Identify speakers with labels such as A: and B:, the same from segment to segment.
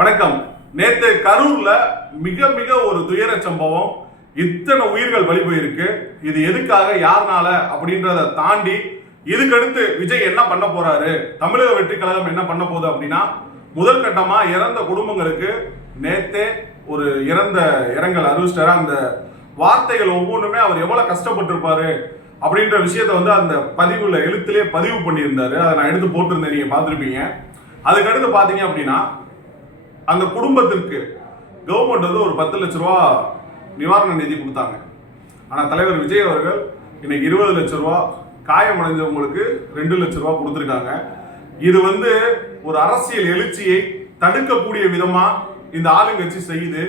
A: வணக்கம். நேத்து கரூர்ல மிக மிக ஒரு துயர சம்பவம். இத்தனை உயிர்கள் பலி போயிருக்கு. இது எதுக்காக யாருனால அப்படின்றத தாண்டி இதுக்கடுத்து விஜய் என்ன பண்ண போறாரு? தமிழக வெற்றி கழகம் என்ன பண்ண போகுது அப்படின்னா முதல் கட்டமா இறந்த குடும்பங்களுக்கு நேத்தே ஒரு இறந்த இரங்கல் அறிவிச்சிட்டாரு அந்த வார்த்தைகள் ஒவ்வொன்றுமே அவர் எவ்வளவு கஷ்டப்பட்டிருப்பாரு அப்படின்ற விஷயத்த வந்து அந்த பதிவுல எழுத்துலேயே பதிவு பண்ணியிருந்தாரு. அதை நான் எடுத்து போட்டிருந்தேன் நீங்க பார்த்துருப்பீங்க. அதுக்கடுத்து பார்த்தீங்க அப்படின்னா அந்த குடும்பத்திற்கு கவர்மெண்ட் வந்து ஒரு பத்து லட்ச ரூபா நிவாரண நிதி கொடுத்தாங்க. ஆனால் தலைவர் விஜய் அவர்கள் இன்னைக்கு இருபது லட்ச ரூபா காயமடைஞ்சவங்களுக்கு ரெண்டு லட்ச ரூபா கொடுத்துருக்காங்க. இது வந்து ஒரு அரசியல் எழுச்சியை தடுக்கக்கூடிய விதமாக இந்த ஆளுங்கட்சி செய்யுது.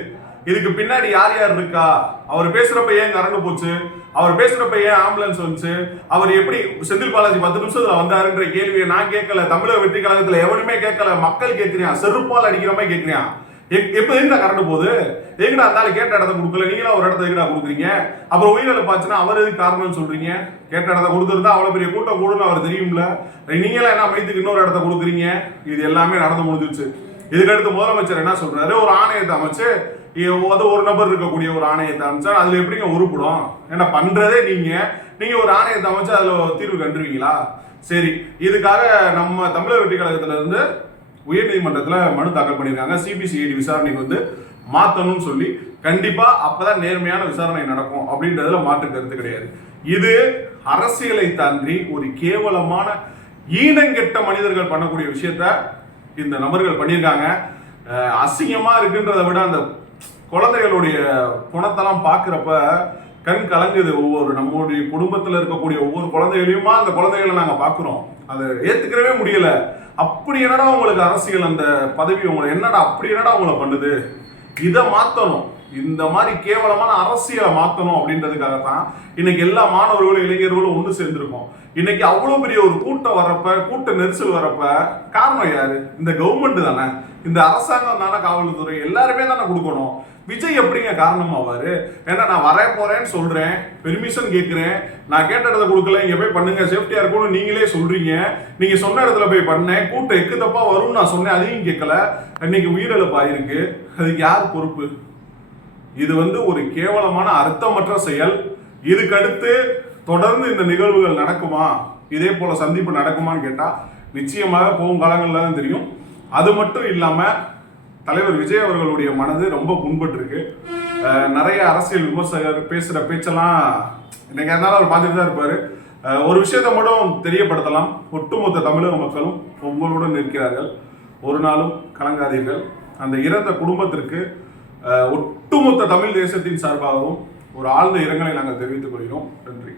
A: இதுக்கு பின்னாடி யார் யார் இருக்கா? அவர் பேசுறப்ப ஏன் கரண்டு போச்சு? அவர் பேசுறப்ப ஏன் ஆம்புலன்ஸ் வந்துச்சு? அவர் எப்படி செந்தில் பாலாஜி பத்து நிமிஷத்துல வந்தாருன்ற கேள்வியை நான் கேட்கல. தமிழக வெற்றி கழகத்துல எவனுமே கேட்கல. மக்கள் கேட்கிறான் செருப்பால் அடிக்கிற மாதிரி கேட்கிறியான் எப்- எப்ப எங்கடா கரண்ட் போகுது? எங்கடா இருந்தாலும் கேட்ட இடத்த கொடுக்கல? நீங்களும் ஒரு இடத்த எங்கடா கொடுக்குறீங்க? அப்புறம் உயிரிழப்பு பார்த்துன்னா அவர் எதுக்கு காரணம்னு சொல்றீங்க? கேட்ட இடத்த கொடுத்துருந்தா அவ்வளவு பெரிய கூட்டம் கூடுன்னு அவர் தெரியும்ல. நீங்களாம் என்ன மைத்துக்கு இன்னொரு இடத்த கொடுக்குறீங்க? இது எல்லாமே நடந்து முடிஞ்சிருச்சு. இதுக்கடுத்து முதலமைச்சர் என்ன சொல்றாரு? ஒரு ஆணையத்தை அமைச்சு அது ஒரு நபர் இருக்கக்கூடிய ஒரு ஆணையத்தை அமைச்சா அதுல எப்படிங்க உருப்படும்? ஏன்னா பண்றதே நீங்க. நீங்க ஒரு ஆணையத்தை அமைச்சு அதுல தீர்வு கண்டுருவீங்களா? சரி இதுக்காக நம்ம தமிழர் வெட்டி கழகத்துல இருந்து உயர்நீதிமன்றத்துல மனு தாக்கல் பண்ணியிருக்காங்க. சிபிசிஐடி விசாரணைக்கு வந்து மாத்தணும்னு சொல்லி. கண்டிப்பா அப்பதான் நேர்மையான விசாரணை நடக்கும் அப்படின்றதுல மாற்று கருத்து கிடையாது. இது அரசியலை தாண்டி ஒரு கேவலமான ஈனங்கெட்ட மனிதர்கள் பண்ணக்கூடிய விஷயத்த இந்த நபர்கள் பண்ணியிருக்காங்க. அசிங்கமாக இருக்குன்றதை விட அந்த குழந்தைகளுடைய குணத்தெல்லாம் பார்க்குறப்ப கண் கலங்குது. ஒவ்வொரு நம்மளுடைய குடும்பத்தில் இருக்கக்கூடிய ஒவ்வொரு குழந்தைகளையுமா அந்த குழந்தைகளை நாங்கள் பார்க்குறோம். அதை ஏற்றுக்கிறவே முடியல. அப்படி என்னடா உங்களுக்கு அரசியல் அந்த பதவி உங்களை என்னடா அப்படி என்னடா உங்களை பண்ணுது? இதை மாற்றணும் இந்த மாதிரி கேவலமான அரசியலை மாற்றணும் அப்படின்றதுக்காக தான் இன்னைக்கு எல்லா மாணவர்களும் இளைஞர்களும் ஒன்று சேர்ந்திருக்கோம். இன்னைக்கு அவ்வளோ பெரிய ஒரு கூட்டம் வரப்ப கூட்ட நெரிசல் வரப்ப காரணம் யாரு? இந்த கவர்மெண்ட் தானே. இந்த அரசாங்கம் தானே காவல்துறை. எல்லாருமே தானே கொடுக்கணும். விஜய் எப்படிங்க காரணம் ஆவாரு ஏன்னா நான் வர போறேன்னு சொல்றேன். பெர்மிஷன் கேட்கிறேன். நான் கேட்ட இடத்துல கொடுக்கல. இங்க போய் பண்ணுங்க. சேஃப்டியா இருக்கும்னு நீங்களே சொல்றீங்க. நீங்க சொன்ன இடத்துல போய் பண்ணேன். கூட்டம் எக்கு தப்பா வரும்னு நான் சொன்னேன். அதையும் கேட்கல. இன்னைக்கு உயிரிழப்பு ஆயிருக்கு. அதுக்கு யார் பொறுப்பு? இது வந்து ஒரு கேவலமான அர்த்தமற்ற செயல். இதுக்கடுத்து தொடர்ந்து இந்த நிகழ்வுகள் நடக்குமா? இதே போல சந்திப்பு நடக்குமான்னு கேட்டால் நிச்சயமாக போகும் காலங்களில் தான் தெரியும். அது மட்டும் இல்லாமல் தலைவர் விஜய் அவர்களுடைய மனது ரொம்ப புண்பட்டிருக்கு. நிறைய அரசியல் விமர்சகர் பேசுகிற பேச்செல்லாம் இன்னைக்கு இருந்தாலும் அவர் பார்த்துட்டு தான் இருப்பார். ஒரு விஷயத்தை மட்டும் தெரியப்படுத்தலாம். ஒட்டுமொத்த தமிழக மக்களும் உங்களுடன் இருக்கிறார்கள் ஒரு நாளும் கலங்காதீர்கள். அந்த இறந்த குடும்பத்திற்கு ஒட்டுமொத்த தமிழ் தேசத்தின் சார்பாகவும் ஒரு ஆழ்ந்த இரங்கலை நாங்கள் தெரிவித்துக் கொள்கிறோம். நன்றி.